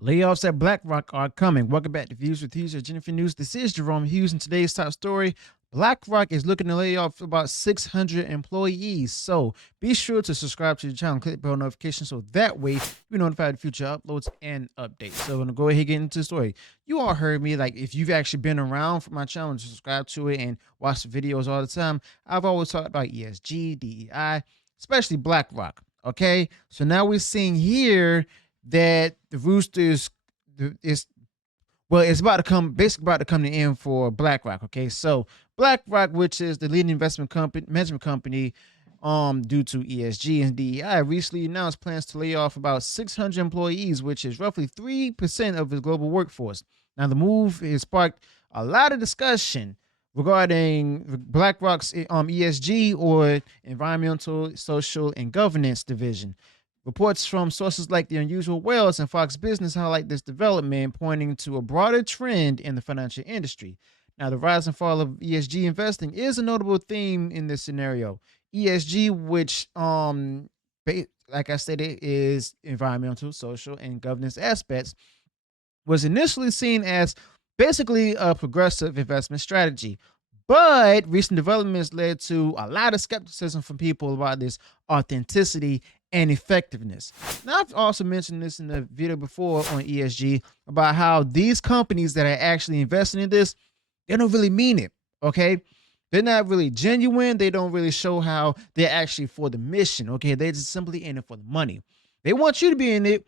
Layoffs at BlackRock are coming. Welcome back to Views with Hughes or Jennifer News. This is Jerome Hughes, and today's top story: BlackRock is looking to lay off about 600 employees. So be sure to subscribe to the channel, click the bell notification, so that way you're notified of future uploads and updates. So I'm gonna go ahead and get into the story. You all heard me, like if you've actually been around for my channel and subscribe to it and watch the videos all the time, I've always talked about ESG, DEI, especially BlackRock. Okay, so now we're seeing here that the rooster is well, it's about to come, basically about to come to the end for BlackRock. Okay, so BlackRock, which is the leading investment company, management company, due to ESG and DEI, recently announced plans to lay off about 600 employees, which is roughly 3% of its global workforce. Now, the move has sparked a lot of discussion regarding BlackRock's ESG, or Environmental, Social, and Governance division. Reports from sources like The Unusual Whales and Fox Business highlight this development, pointing to a broader trend in the financial industry. Now, the rise and fall of ESG investing is a notable theme in this scenario. ESG, which, like I stated, is environmental, social, and governance aspects, was initially seen as basically a progressive investment strategy. But recent developments led to a lot of skepticism from people about this authenticity and effectiveness. Now, I've also mentioned this in the video before on ESG about how these companies that are actually investing in this, they don't really mean it. Okay. They're not really genuine. They don't really show how they're actually for the mission. Okay. They're just simply in it for the money. They want you to be in it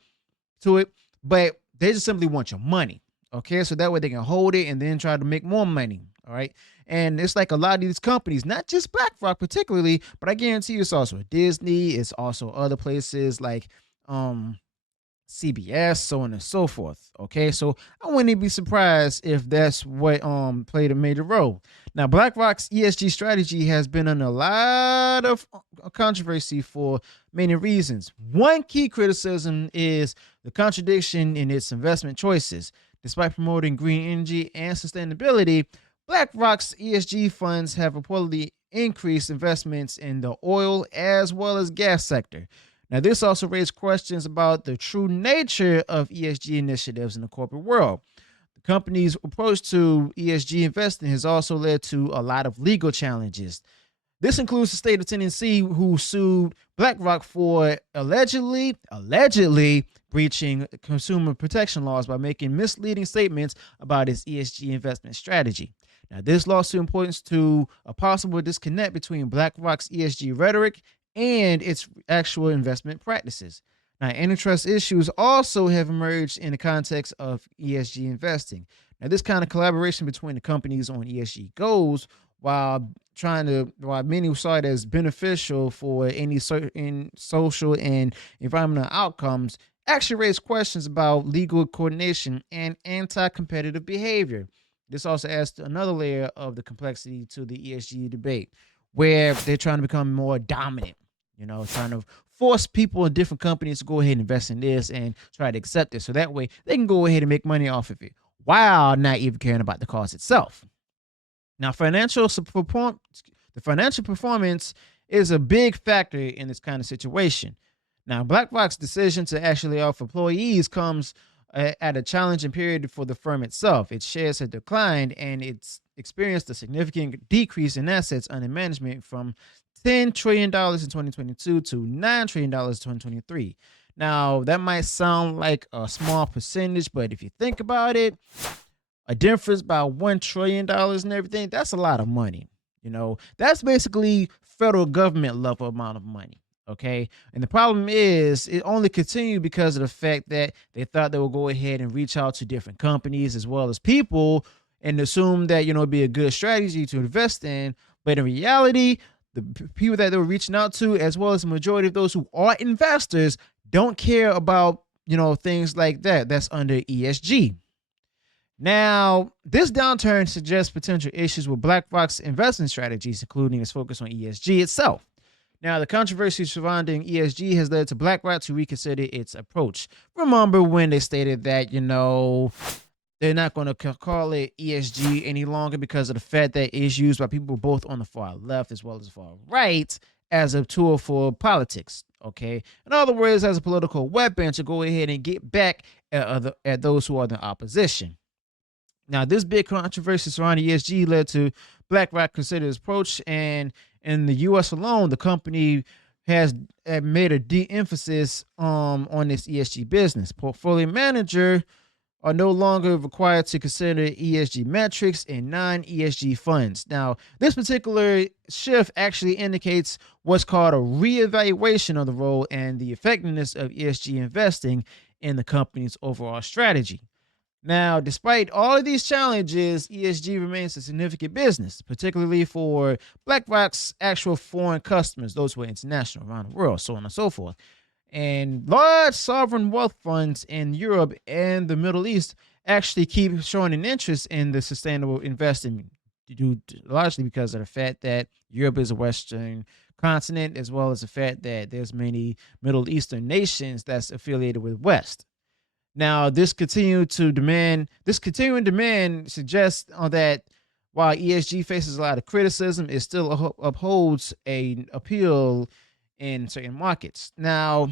to it, but they just simply want your money. Okay. So that way they can hold it and then try to make more money. All right. And it's like a lot of these companies, not just BlackRock particularly, but I guarantee you it's also Disney. It's also other places like CBS, so on and so forth. Okay, so I wouldn't even be surprised if that's what played a major role. Now, BlackRock's ESG strategy has been under a lot of controversy for many reasons. One key criticism is the contradiction in its investment choices. Despite promoting green energy and sustainability, BlackRock's ESG funds have reportedly increased investments in the oil as well as gas sector. Now, this also raised questions about the true nature of ESG initiatives in the corporate world. The company's approach to ESG investing has also led to a lot of legal challenges. This includes the state of Tennessee, who sued BlackRock for allegedly breaching consumer protection laws by making misleading statements about its ESG investment strategy. Now, this lawsuit points to a possible disconnect between BlackRock's ESG rhetoric and its actual investment practices. Now, antitrust issues also have emerged in the context of ESG investing. Now, this kind of collaboration between the companies on ESG goals, while many saw it as beneficial for any certain social and environmental outcomes, actually raised questions about legal coordination and anti-competitive behavior. This also adds another layer of the complexity to the ESG debate, where they're trying to become more dominant, trying to force people in different companies to go ahead and invest in this and try to accept it. So that way they can go ahead and make money off of it while not even caring about the cause itself. Now, the financial performance is a big factor in this kind of situation. Now, BlackRock's decision to actually offer employees comes at a challenging period for the firm itself. Its shares have declined and it's experienced a significant decrease in assets under management from $10 trillion in 2022 to $9 trillion in 2023. Now, that might sound like a small percentage, but if you think about it, a difference by $1 trillion and everything, that's a lot of money. That's basically federal government level amount of money. Okay. And the problem is it only continued because of the fact that they thought they would go ahead and reach out to different companies as well as people and assume that, it'd be a good strategy to invest in. But in reality, the people that they were reaching out to, as well as the majority of those who are investors, don't care about, things like that. That's under ESG. Now, this downturn suggests potential issues with BlackRock's investment strategies, including its focus on ESG itself. Now, the controversy surrounding ESG has led to BlackRock to reconsider its approach. Remember when they stated that, they're not going to call it ESG any longer because of the fact that it is used by people both on the far left as well as the far right as a tool for politics. Okay, in other words, as a political weapon to go ahead and get back at those who are in the opposition. Now, this big controversy surrounding ESG led to BlackRock consider its approach, and in the U.S. alone, the company has made a de-emphasis on this ESG business. Portfolio manager are no longer required to consider ESG metrics in non-ESG funds. Now, this particular shift actually indicates what's called a reevaluation of the role and the effectiveness of ESG investing in the company's overall strategy. Now, despite all of these challenges, ESG remains a significant business, particularly for BlackRock's actual foreign customers, those who are international around the world, so on and so forth. And large sovereign wealth funds in Europe and the Middle East actually keep showing an interest in the sustainable investing, largely because of the fact that Europe is a Western continent, as well as the fact that there's many Middle Eastern nations that's affiliated with West. Now, this continuing demand suggests that while ESG faces a lot of criticism, it still upholds an appeal in certain markets. Now,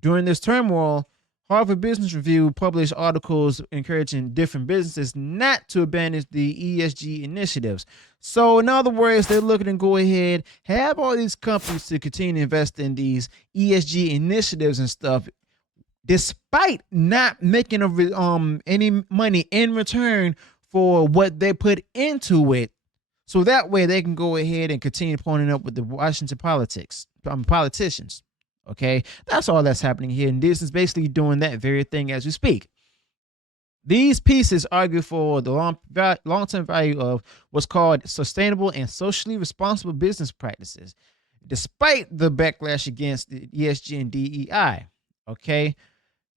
during this turmoil, Harvard Business Review published articles encouraging different businesses not to abandon the ESG initiatives. So, in other words, they're looking to go ahead, have all these companies to continue to invest in these ESG initiatives and stuff, despite not making any money in return for what they put into it. So that way they can go ahead and continue ponying up with the Washington politicians. Okay, that's all that's happening here. And this is basically doing that very thing as we speak. These pieces argue for the long-term value of what's called sustainable and socially responsible business practices, despite the backlash against the ESG and DEI. Okay.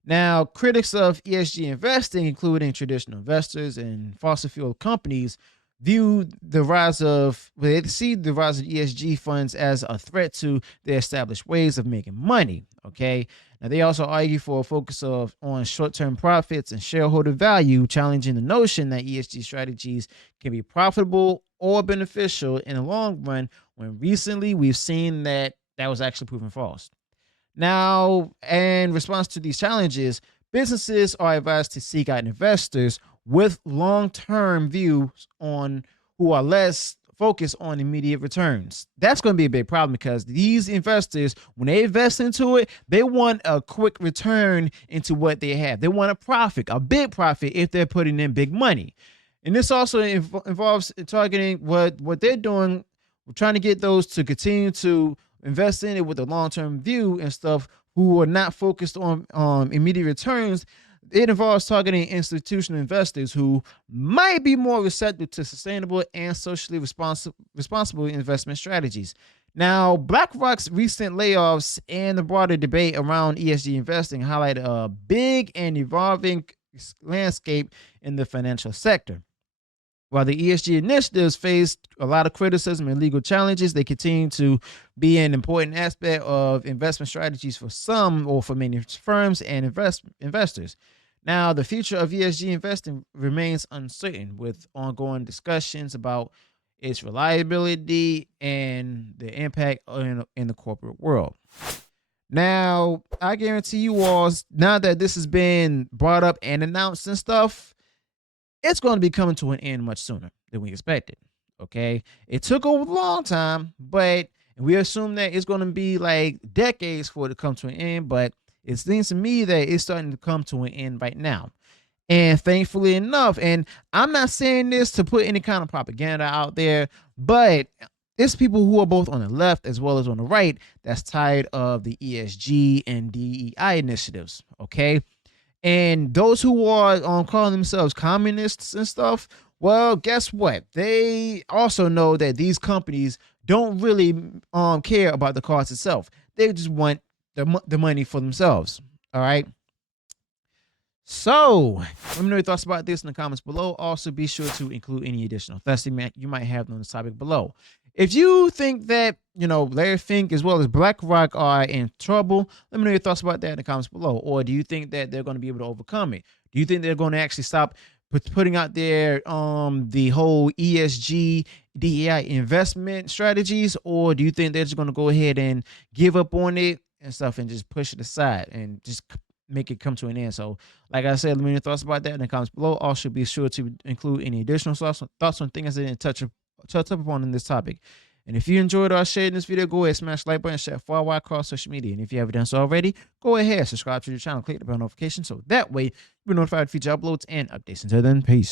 Now, critics of ESG investing, including traditional investors and fossil fuel companies, see the rise of ESG funds as a threat to their established ways of making money. Okay. Now, they also argue for a focus on short-term profits and shareholder value, challenging the notion that ESG strategies can be profitable or beneficial in the long run, when recently we've seen that was actually proven false. Now, in response to these challenges, businesses are advised to seek out investors with long-term views who are less focused on immediate returns. That's going to be a big problem, because these investors, when they invest into it, they want a quick return into what they have. They want a profit, a big profit, if they're putting in big money. And this also involves targeting what they're doing. We're trying to get those to continue to invest in it with a long-term view and stuff, who are not focused on immediate returns. It involves targeting institutional investors who might be more receptive to sustainable and socially responsible investment strategies. Now, BlackRock's recent layoffs and the broader debate around ESG investing highlight a big and evolving landscape in the financial sector. While the ESG initiatives faced a lot of criticism and legal challenges, they continue to be an important aspect of investment strategies for some, or for many firms and investors. Now, the future of ESG investing remains uncertain, with ongoing discussions about its reliability and the impact in the corporate world. Now, I guarantee you all, now that this has been brought up and announced and stuff, it's going to be coming to an end much sooner than we expected. Okay. It took a long time, but we assume that it's going to be like decades for it to come to an end. But it seems to me that it's starting to come to an end right now. And thankfully enough, and I'm not saying this to put any kind of propaganda out there, but it's people who are both on the left as well as on the right that's tired of the ESG and DEI initiatives. Okay. And those who are calling themselves communists and stuff, well, guess what? They also know that these companies don't really care about the cause itself. They just want the money for themselves. All right. So let me know your thoughts about this in the comments below. Also, be sure to include any additional thoughts you might have on this topic below. If you think that, Larry Fink as well as BlackRock are in trouble, let me know your thoughts about that in the comments below. Or do you think that they're going to be able to overcome it? Do you think they're going to actually stop putting out there the whole ESG DEI investment strategies, or do you think they're just going to go ahead and give up on it and stuff and just push it aside and just make it come to an end? So, like I said, let me know your thoughts about that in the comments below. Also, be sure to include any additional thoughts on things I didn't touch up upon in this topic. And if you enjoyed our share in this video, go ahead, smash the like button, share far wide across social media. And if you haven't done so already, go ahead, subscribe to the channel, click the bell notification so that way you'll be notified of future uploads and updates. Until then, peace.